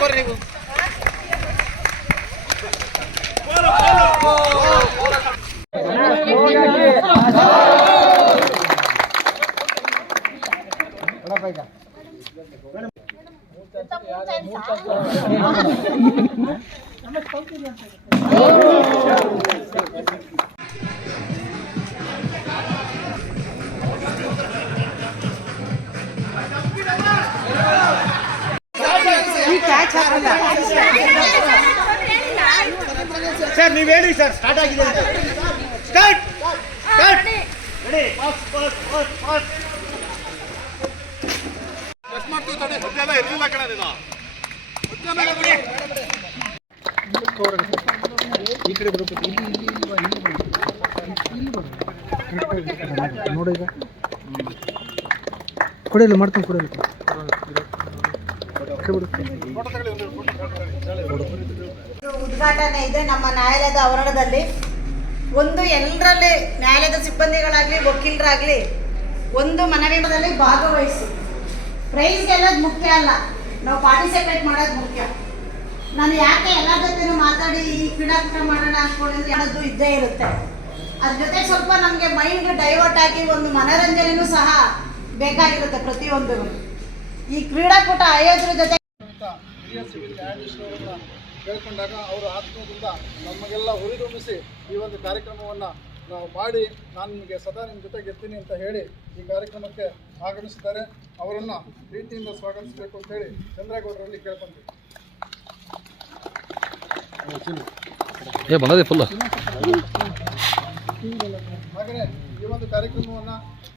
ನಿಂತ್ಕೊರಿ ನೀವು. ಸರ್ ನೀವು ಹೇಳಿ ಸರ್, ಸ್ಟಾರ್ಟ್ ಆಗಿದೆ. Start start ready fast fast fast fast press ಮಾಡ್ತೀವಿ. ತಡೆ ಸದ್ಯಲ್ಲ ಇರಲಿಲ್ಲ ಕಣ ನೀನು. ಈ ಕಡೆ ಬರುತ್ತೆ. ನೋಡಿ ಈಗ ಕೊಡಿಲ್ಲ ಮಾಡ್ತಾನೆ ಕೊಡಿಲ್ಲ ಉದ್ಘಾಟನೆ ಇದೆ ನಮ್ಮ ನ್ಯಾಯಾಲಯದ ಆವರಣದಲ್ಲಿ. ಒಂದು ಎಲ್ಲರಲ್ಲಿ ನ್ಯಾಯಾಲಯದ ಸಿಬ್ಬಂದಿಗಳಾಗಲಿ ವಕೀಲರಾಗಲಿ ಒಂದು ಮನವಿಯಲ್ಲಿ ಭಾಗವಹಿಸಿ. ಪ್ರೈಸ್ ಗೆಲ್ಲೋದು ಮುಖ್ಯ ಅಲ್ಲ, ನಾವು ಪಾರ್ಟಿಸಿಪೇಟ್ ಮಾಡೋದು ಮುಖ್ಯ. ನಾನು ಯಾಕೆ ಎಲ್ಲ ಜೊತೆನೂ ಮಾತಾಡಿ ಈ ಕ್ರೀಡಾಕೂಟ ಮಾಡೋಣ ಅಂದ್ಕೊಂಡಿದ್ರೆ ಅನ್ನೋದು ಇದ್ದೇ ಇರುತ್ತೆ. ಅದ್ರ ಜೊತೆ ಸ್ವಲ್ಪ ನಮಗೆ ಮೈಂಡ್ ಡೈವರ್ಟ್ ಆಗಿ ಒಂದು ಮನೋರಂಜನೆಯೂ ಸಹ ಬೇಕಾಗಿರುತ್ತೆ ಪ್ರತಿಯೊಂದು. ಈ ಕ್ರೀಡಾಕೂಟ ಆಯೋಜನೆ ಜೊತೆ ಹಿರಿಯ ಸಿವಿಲ್ ನ್ಯಾಯಾಧೀಶರನ್ನು ಕೇಳ್ಕೊಂಡಾಗ ಅವರು ಆತ್ಮದಿಂದ ನಮಗೆಲ್ಲ ಹುರಿದುಂಬಿಸಿ ಈ ಒಂದು ಕಾರ್ಯಕ್ರಮವನ್ನು ನಾವು ಮಾಡಿ ನಾನು ನಿಮಗೆ ಸದಾ ನಿಮ್ಮ ಜೊತೆಗೆ ಇರ್ತೀನಿ ಅಂತ ಹೇಳಿ ಈ ಕಾರ್ಯಕ್ರಮಕ್ಕೆ ಆಗಮಿಸಿದ್ದಾರೆ. ಅವರನ್ನು ಪ್ರೀತಿಯಿಂದ ಸ್ವಾಗತಿಸಬೇಕು ಅಂತ ಹೇಳಿ ಚಂದ್ರೇಗೌಡರಲ್ಲಿ ಕೇಳ್ಕೊಂತೀವಿ. ಹಾಗೆಯೇ ಈ ಒಂದು ಕಾರ್ಯಕ್ರಮವನ್ನು